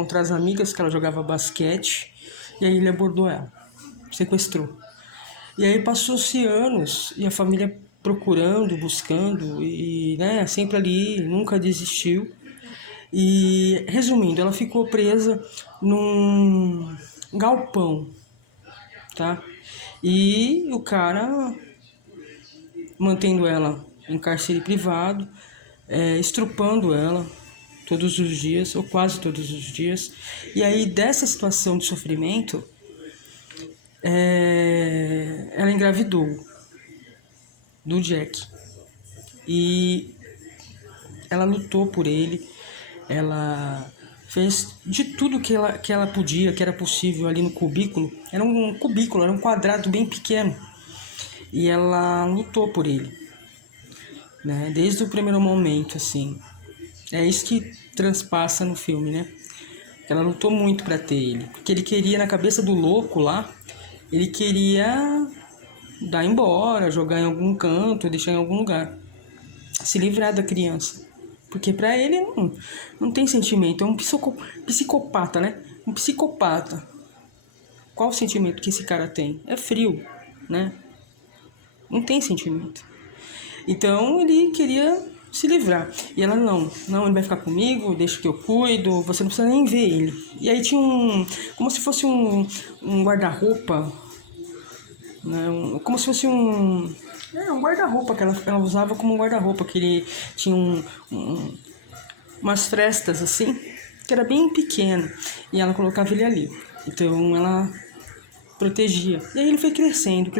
contra as amigas, que ela jogava basquete, e aí ele abordou ela, sequestrou. E aí passou-se anos, e a família procurando, buscando, e né, sempre ali, nunca desistiu. E, resumindo, ela ficou presa num galpão, tá? E o cara mantendo ela em cárcere privado, estrupando ela todos os dias, ou quase todos os dias. E aí, dessa situação de sofrimento, ela engravidou do Jack. E ela lutou por ele, ela fez de tudo que ela podia, que era possível ali no cubículo. Era um cubículo, era um quadrado bem pequeno. E ela lutou por ele, né? Desde o primeiro momento, assim. É isso que transpassa no filme, né? Ela lutou muito pra ter ele. Porque ele queria, na cabeça do louco lá, ele queria dar embora, jogar em algum canto, deixar em algum lugar. Se livrar da criança. Porque pra ele não tem sentimento. É um psicopata, né? Um psicopata. Qual o sentimento que esse cara tem? É frio, né? Não tem sentimento. Então ele queria se livrar. E ela não, ele vai ficar comigo, deixa que eu cuido, você não precisa nem ver ele. E aí tinha como se fosse um guarda-roupa, né? Como se fosse um guarda-roupa que ela usava como um guarda-roupa, que ele tinha umas frestas assim, que era bem pequeno, e ela colocava ele ali. Então ela protegia. E aí ele foi crescendo.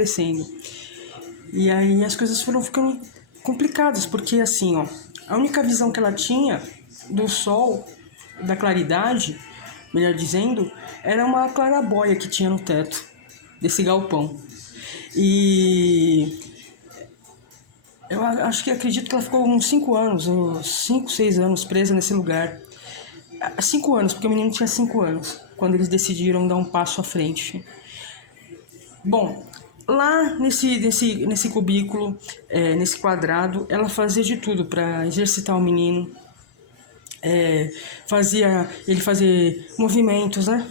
E aí as coisas foram ficando complicadas, porque assim, ó, a única visão que ela tinha do sol, da claridade, melhor dizendo, era uma clarabóia que tinha no teto desse galpão. E eu acredito que ela ficou uns 5 anos, uns 5, 6 anos presa nesse lugar. 5 anos, porque o menino tinha 5 anos, quando eles decidiram dar um passo à frente. Bom, lá nesse cubículo, nesse quadrado, ela fazia de tudo para exercitar o menino. Fazia ele fazer movimentos, né?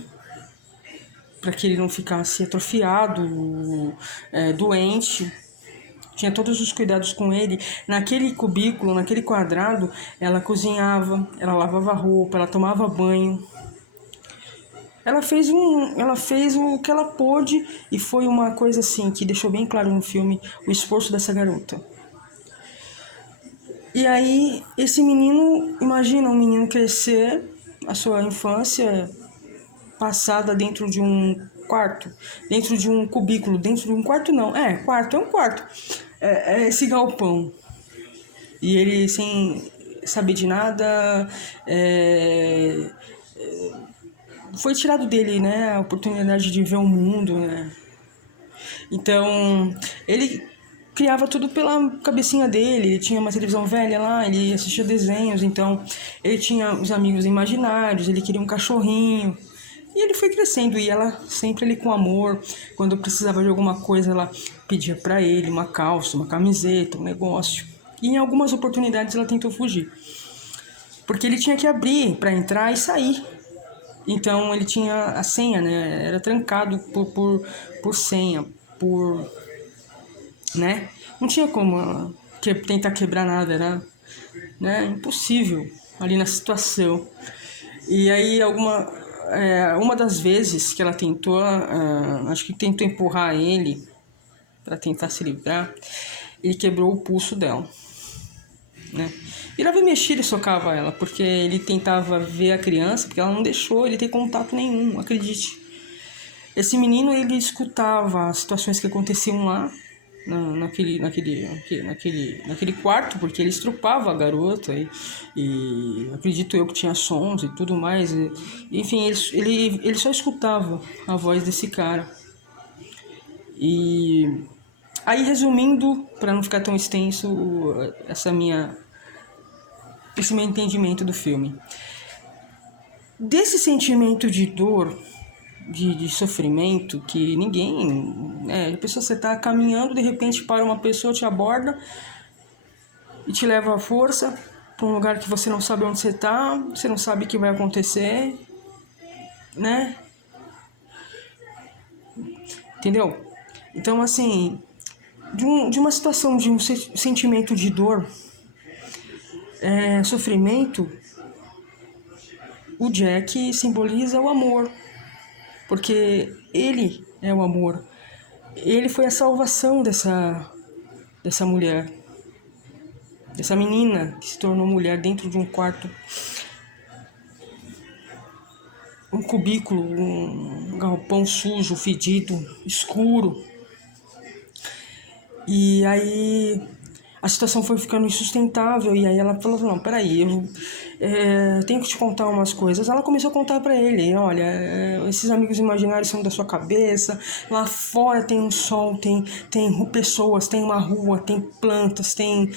Para que ele não ficasse atrofiado, doente. Tinha todos os cuidados com ele. Naquele cubículo, naquele quadrado, ela cozinhava, ela lavava roupa, ela tomava banho. Ela fez o que ela pôde, e foi uma coisa assim que deixou bem claro no filme o esforço dessa garota. E aí esse menino, imagina um menino crescer, a sua infância passada dentro de um quarto, dentro de um cubículo, dentro de um quarto não, quarto, é um quarto, é esse galpão. E ele sem saber de nada, foi tirado dele, né, a oportunidade de ver o mundo, né. Então, ele criava tudo pela cabecinha dele, ele tinha uma televisão velha lá, ele assistia desenhos, então ele tinha os amigos imaginários, ele queria um cachorrinho. E ele foi crescendo, e ela sempre ali com amor, quando precisava de alguma coisa, ela pedia pra ele uma calça, uma camiseta, um negócio. E em algumas oportunidades ela tentou fugir, porque ele tinha que abrir pra entrar e sair. Então ele tinha a senha, né? Era trancado por senha, né? Não tinha como tentar quebrar nada, era, né, impossível ali na situação. E aí uma das vezes que ela tentou, acho que tentou empurrar ele para tentar se livrar, ele quebrou o pulso dela, né? Virava e mexia, ele socava ela, porque ele tentava ver a criança, porque ela não deixou ele ter contato nenhum, acredite. Esse menino, ele escutava as situações que aconteciam lá, naquele quarto, porque ele estrupava a garota, e acredito eu que tinha sons e tudo mais. Enfim, ele só escutava a voz desse cara. E aí, resumindo, para não ficar tão extenso esse meu entendimento do filme, desse sentimento de dor, de sofrimento, que ninguém... a pessoa, você tá caminhando, de repente para uma pessoa, te aborda e te leva à força para um lugar que você não sabe onde você tá, você não sabe o que vai acontecer, né? Entendeu? Então, assim, de uma situação, de um sentimento de dor, sofrimento, o Jack simboliza o amor, porque ele é o amor. Ele foi a salvação dessa mulher, dessa menina que se tornou mulher dentro de um quarto, um cubículo, um galpão sujo, fedido, escuro. E aí a situação foi ficando insustentável, e aí ela falou, não, peraí, eu tenho que te contar umas coisas. Ela começou a contar pra ele, olha, esses amigos imaginários são da sua cabeça, lá fora tem um sol, tem pessoas, tem uma rua, tem plantas, tem...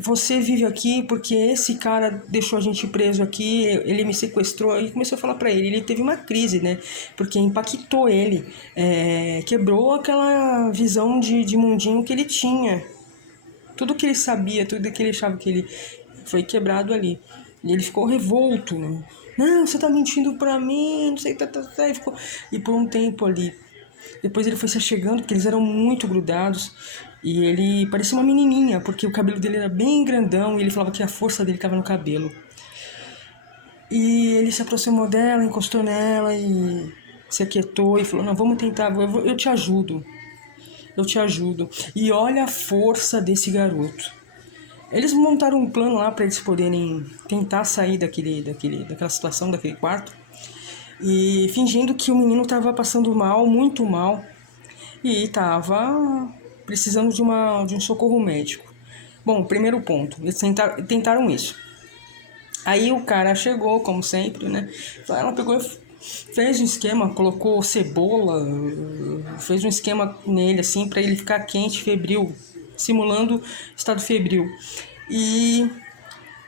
Você vive aqui porque esse cara deixou a gente preso aqui, ele me sequestrou, e começou a falar pra ele teve uma crise, né, porque impactou ele, quebrou aquela visão de mundinho que ele tinha. Tudo que ele sabia, tudo que ele achava que ele foi quebrado ali. E ele ficou revolto, né? Não, você tá mentindo pra mim, não sei, e ficou... E por um tempo ali, depois ele foi se achegando, porque eles eram muito grudados, e ele parecia uma menininha, porque o cabelo dele era bem grandão, e ele falava que a força dele estava no cabelo. E ele se aproximou dela, encostou nela e se aquietou e falou, não, vamos tentar, eu te ajudo. Eu te ajudo. E olha a força desse garoto. Eles montaram um plano lá para eles poderem tentar sair daquela situação, daquele quarto. E fingindo que o menino estava passando mal, muito mal. E estava precisando de um socorro médico. Bom, primeiro ponto, eles tentaram isso. Aí o cara chegou, como sempre, né? Ela pegou e fez um esquema, colocou cebola, fez um esquema nele, assim, pra ele ficar quente, febril, simulando estado febril. E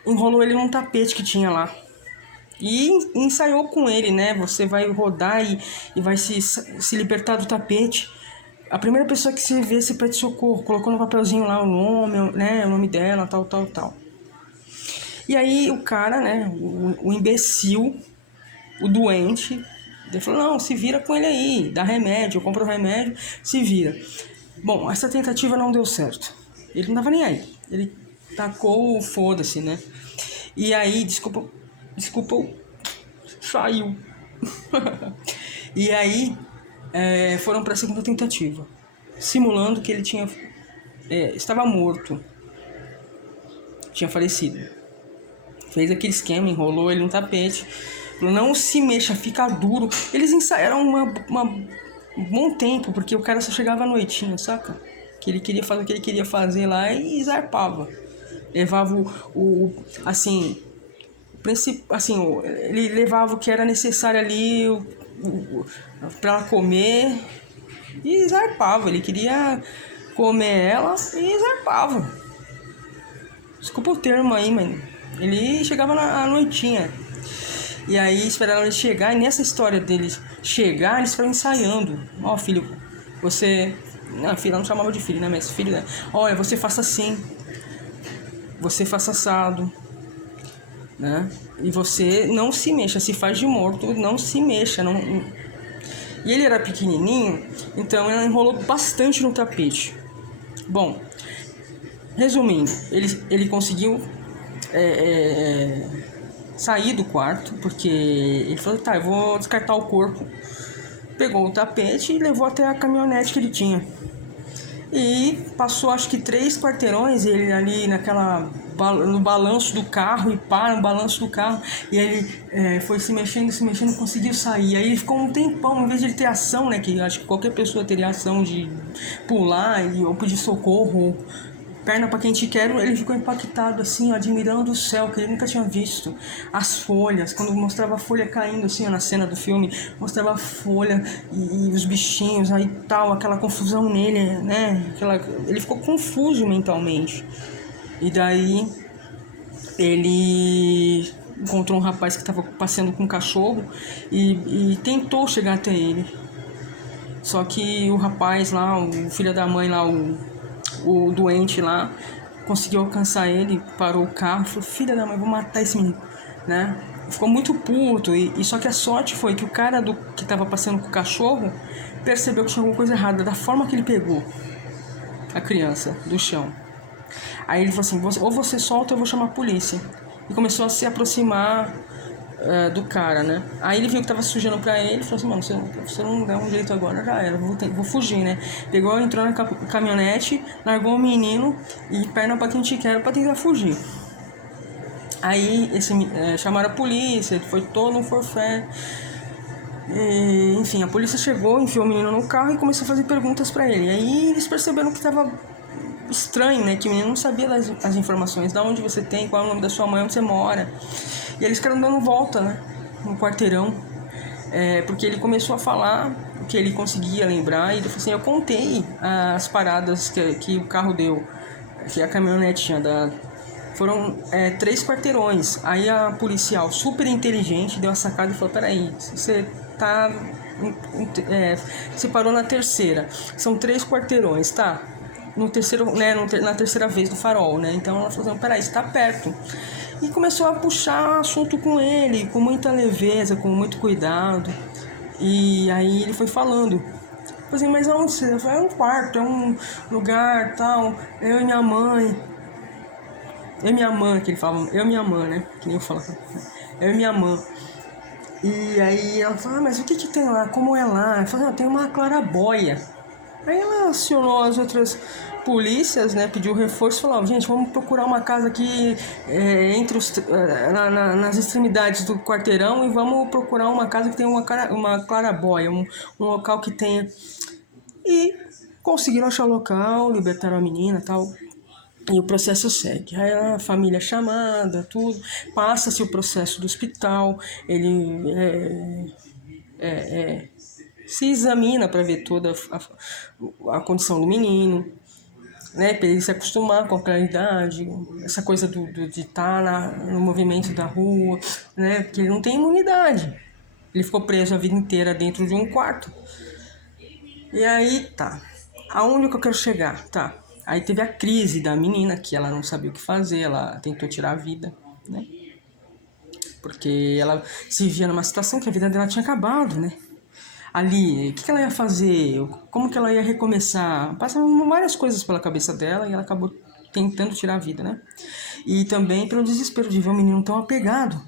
enrolou ele num tapete que tinha lá. E ensaiou com ele, né? Você vai rodar e vai se libertar do tapete. A primeira pessoa que você vê, você pede socorro. Colocou no papelzinho lá o nome, né? O nome dela, tal, tal, tal. E aí o cara, né? O imbecil, o doente, ele falou, não, se vira com ele aí, dá remédio, compra o remédio, se vira. Bom, essa tentativa não deu certo. Ele não tava nem aí. Ele tacou o foda-se, né? E aí, desculpa, saiu. E aí, foram pra segunda tentativa, simulando que ele estava morto, tinha falecido. Fez aquele esquema, enrolou ele no tapete, falou, não se mexa, fica duro. Eles ensaiaram um bom tempo, porque o cara só chegava à noitinha, saca? Que ele queria fazer o que ele queria fazer lá e zarpava. Levava assim, ele levava o que era necessário ali pra ela comer e zarpava. Ele queria comer ela e zarpava. Desculpa o termo aí, mano. Ele chegava à noitinha. E aí esperaram ele chegar. E nessa história deles chegar, eles foram ensaiando. Ó, filho, você... Não, filho, ela não chamava de filho, né? Mas filho, né? Olha, você faça assim. Você faça assado. Né? E você não se mexa. Se faz de morto, não se mexa. Não... E ele era pequenininho, então ela enrolou bastante no tapete. Bom, resumindo, ele conseguiu sair do quarto, porque ele falou, tá, eu vou descartar o corpo. Pegou o tapete e levou até a caminhonete que ele tinha. E passou acho que 3 quarteirões, ele ali no balanço do carro, e para no balanço do carro, e ele foi se mexendo, conseguiu sair. Aí ele ficou um tempão, em vez de ele ter ação, né, que acho que qualquer pessoa teria ação de pular ou pedir socorro, perna pra quem te quer, ele ficou impactado assim, ó, admirando o céu, que ele nunca tinha visto. As folhas, quando mostrava a folha caindo assim, ó, na cena do filme, mostrava a folha e os bichinhos, aí tal, aquela confusão nele, né? Ele ficou confuso mentalmente. E daí ele encontrou um rapaz que estava passeando com um cachorro e tentou chegar até ele. Só que o rapaz lá, o filho da mãe lá, o doente lá, conseguiu alcançar ele, parou o carro, falou, filha da mãe, vou matar esse menino, né? ficou muito puto. E só que a sorte foi que o cara que tava passeando com o cachorro percebeu que tinha alguma coisa errada da forma que ele pegou a criança do chão. Aí ele falou assim, ou você solta ou eu vou chamar a polícia. E começou a se aproximar do cara, né? Aí ele viu que tava sujando pra ele e falou assim, mano, se você não der um jeito agora, já era, vou fugir, né? Pegou, entrou na caminhonete, largou o menino e perna pra quem te quer pra tentar fugir. Aí chamaram a polícia, foi todo um forfé. E, enfim, a polícia chegou, enfiou o menino no carro e começou a fazer perguntas pra ele. Aí eles perceberam que tava estranho, né? Que o menino não sabia as informações, da onde você tem, qual é o nome da sua mãe, onde você mora. E eles ficaram dando volta, né? No quarteirão. Porque ele começou a falar o que ele conseguia lembrar. E ele falou assim, eu contei as paradas que o carro deu, que a caminhonete tinha dado. Foram 3 quarteirões. Aí a policial, super inteligente, deu a sacada e falou, peraí, você tá... você parou na terceira. São 3 quarteirões, tá? No terceiro, né, na terceira vez do farol, né? Então ela falou assim, peraí, você tá perto. E começou a puxar assunto com ele, com muita leveza, com muito cuidado. E aí ele foi falando. Falei assim, mas aonde você? Eu falei, é um quarto, é um lugar, tal, eu e minha mãe. Eu e minha mãe, que ele falava, eu e minha mãe, né? Que nem eu falava. Eu e minha mãe. E aí ela falou, mas o que tem lá? Como é lá? Eu falei, tem uma claraboia. Aí ela acionou as outras polícias, né? Pediu reforço e falou, gente, vamos procurar uma casa aqui entre nas extremidades do quarteirão e vamos procurar uma casa que tenha uma claraboia, um local que tenha. E conseguiram achar o local, libertaram a menina e tal. E o processo segue. Aí a família é chamada, tudo. Passa-se o processo do hospital. Ele se examina para ver toda a condição do menino, né? Para ele se acostumar com a realidade. Essa coisa de estar no movimento da rua, né? Porque ele não tem imunidade. Ele ficou preso a vida inteira dentro de um quarto. E aí tá. Aonde que eu quero chegar? Tá. Aí teve a crise da menina, que ela não sabia o que fazer, ela tentou tirar a vida, né? Porque ela se via numa situação que a vida dela tinha acabado, né? Ali, o que ela ia fazer? Como que ela ia recomeçar? Passaram várias coisas pela cabeça dela e ela acabou tentando tirar a vida, né? E também pelo desespero de ver um menino tão apegado.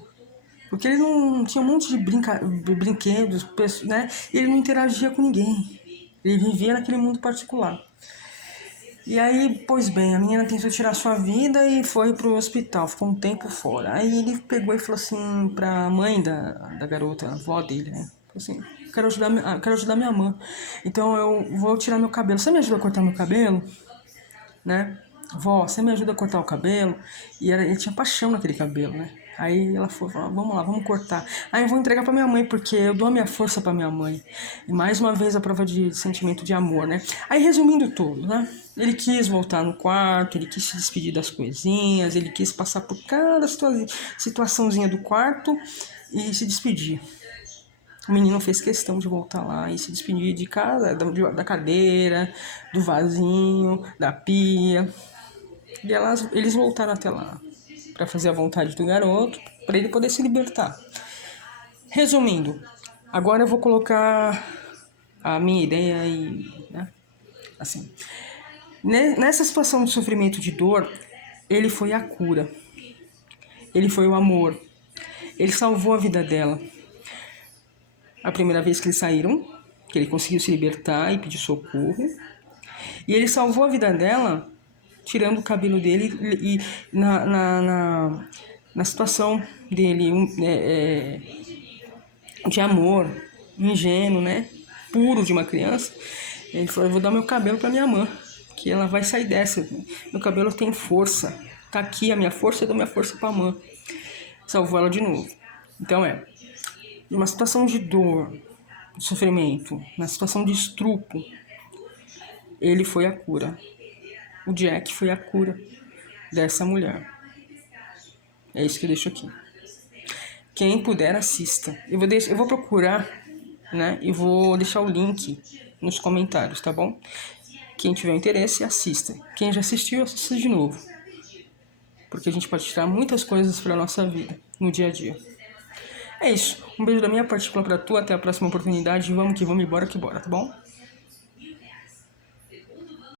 Porque ele não tinha um monte de brinquedos, né? E ele não interagia com ninguém. Ele vivia naquele mundo particular. E aí, pois bem, a menina tentou tirar sua vida e foi pro hospital, ficou um tempo fora. Aí ele pegou e falou assim pra mãe da garota, a avó dele, né? Falou assim, quero ajudar minha mãe. Então eu vou tirar meu cabelo. Você me ajuda a cortar meu cabelo? Né? Vó, você me ajuda a cortar o cabelo? E ele tinha paixão naquele cabelo, né? Aí ela falou, vamos lá, vamos cortar. Aí eu vou entregar pra minha mãe, porque eu dou a minha força pra minha mãe. E mais uma vez a prova de sentimento de amor, né? Aí resumindo tudo, né? Ele quis voltar no quarto, ele quis se despedir das coisinhas, ele quis passar por cada situaçãozinha do quarto e se despedir. O menino fez questão de voltar lá e se despedir de cada, da cadeira, do vasinho, da pia. E eles voltaram até lá para fazer a vontade do garoto, para ele poder se libertar. Resumindo, agora eu vou colocar a minha ideia e, né, assim, nessa situação de sofrimento, de dor, ele foi a cura. Ele foi o amor. Ele salvou a vida dela. A primeira vez que eles saíram, que ele conseguiu se libertar e pedir socorro. E ele salvou a vida dela tirando o cabelo dele e na situação dele de amor, ingênuo, né? Puro de uma criança. Ele falou, eu vou dar meu cabelo pra minha mãe, que ela vai sair dessa. Meu cabelo tem força. Tá aqui a minha força, eu dou minha força pra mãe. Salvou ela de novo. Então numa situação de dor, de sofrimento, na situação de estrupo, ele foi a cura. O Jack foi a cura dessa mulher. É isso que eu deixo aqui. Quem puder, assista. Eu vou procurar, né? E vou deixar o link nos comentários, tá bom? Quem tiver interesse, assista. Quem já assistiu, assista de novo. Porque a gente pode tirar muitas coisas para nossa vida, no dia a dia. É isso. Um beijo da minha partícula pra tu. Até a próxima oportunidade. Vamos que vamos, embora que bora, tá bom?